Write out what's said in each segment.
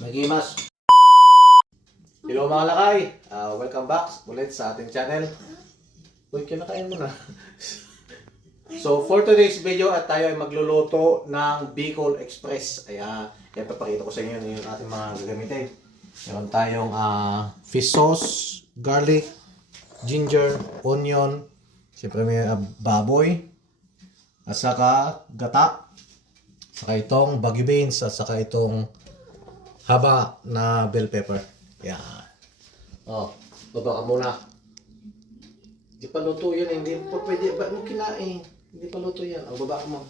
Magimas. Hello mga lakay. Welcome back ulit sa ating channel. Uy, kinakain mo na. So, for today's video at tayo ay magluluto ng Bicol Express. Ayan, papakita ko sa inyo yung ating mga gagamitin. Meron tayong fish sauce, garlic, ginger, onion, siyempre may baboy, at saka gata, saka itong baggy beans, at saka itong haba na bell pepper. Yan. Oh, baba ka muna. Hindi pa luto yan, hindi pa pwede. Ba't mo kinain? Hindi pa luto yan. O, baba ka mo.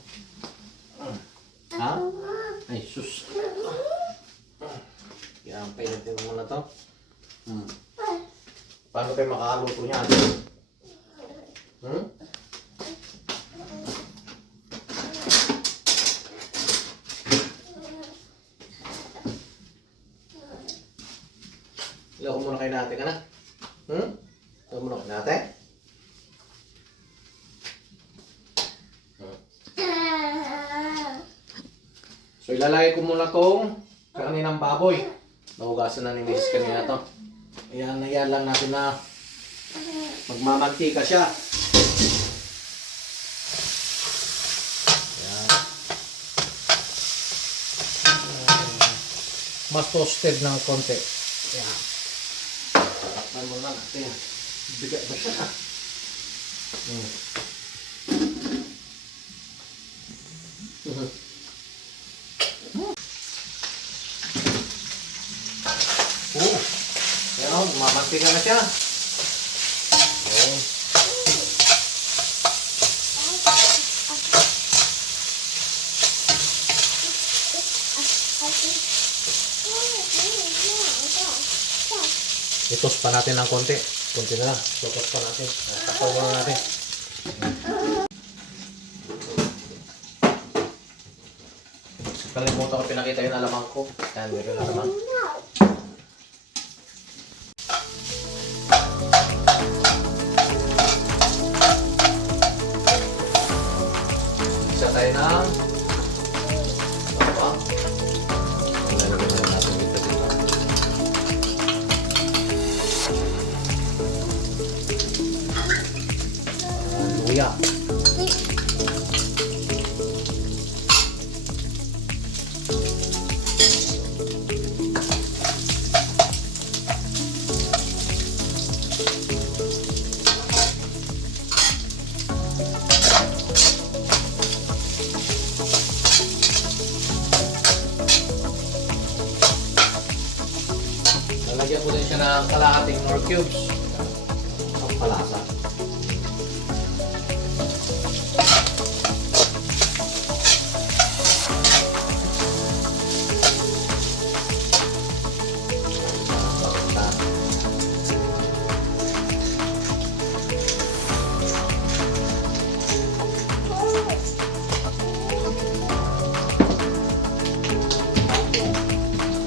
Ha? Ay, sus. Yan, painitin mo muna to. Paano kayo makakaluto niyan? Ilaw ko muna kayo natin ka na. Ilaw muna kayo natin. So ilalagay ko muna tong kaninang baboy. Nahugasan na ni Mrs. kanina to. Ayan, ayan lang natin na magmamantika siya. Ayan. Mas toasted ng konti. Ayan. Takpan mo na natin. Bigat ba siya? Ayan o, mamantika na siya. Ayan. Itos pa natin ng konti. Konti na lang. Itos pa natin. Takpaw na natin. Kalimutan ko pinakita yung alamang ko. Ayan, meron na naman. Isa tayo ng ano ba? Ilalagay na natin dito dito. Luya. Lalagyan ko din siya ng kalahating nor cubes. Ang palasa.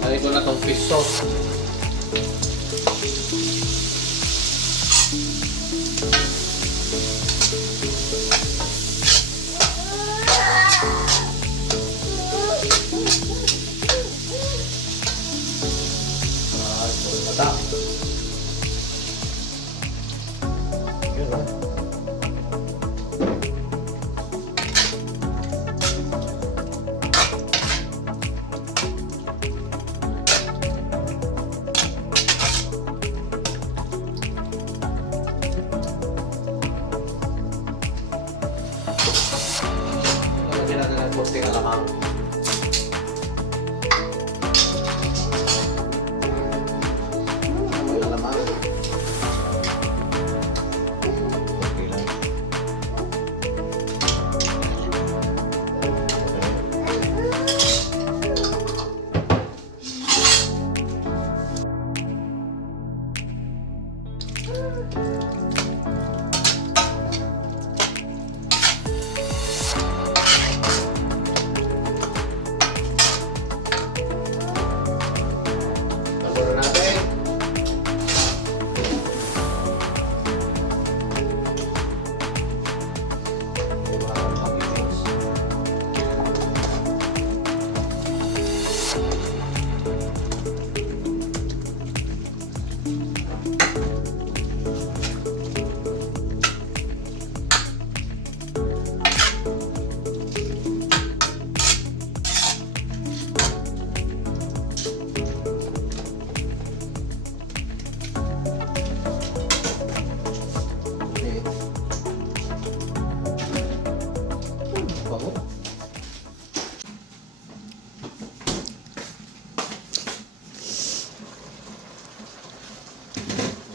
Lagay ko na tong fish sauce. Mata. Yun o.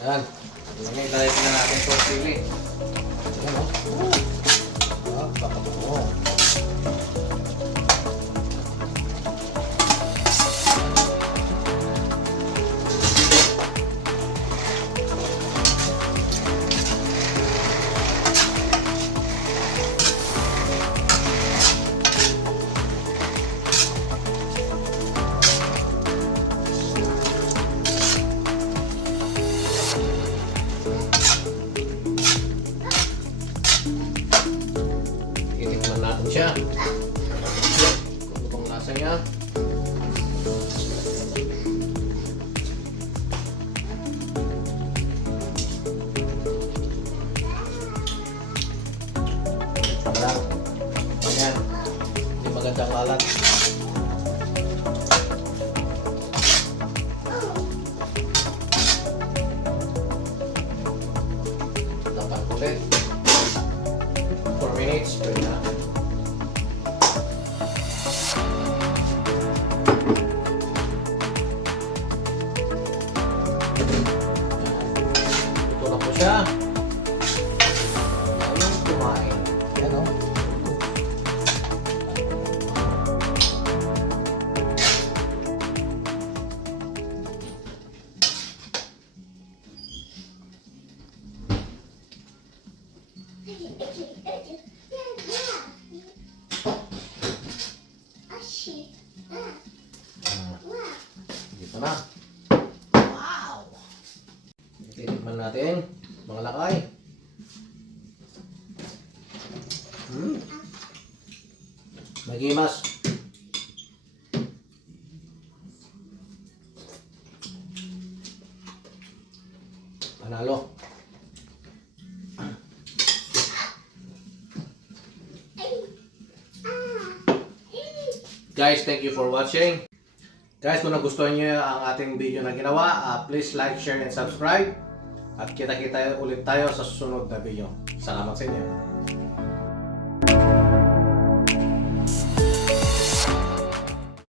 Yan. Ilagay na natin itong sili. Ayan o. Kakabango. Itikman natin siya. Kung itong lasa niya. Parang, ayan. Hindi magandang alat. Dapat ulit. 4 minutes, pwede na. Ito na po siya. Ayun, kumain. Yan o. Dito na. Wow! Titikman natin, mga lakay. Magimas. Panalo. Guys, thank you for watching. Guys, kung nagustuhan niyo ang ating video na ginawa, please like, share, and subscribe. At kita-kita ulit tayo sa susunod na video. Salamat sa inyo.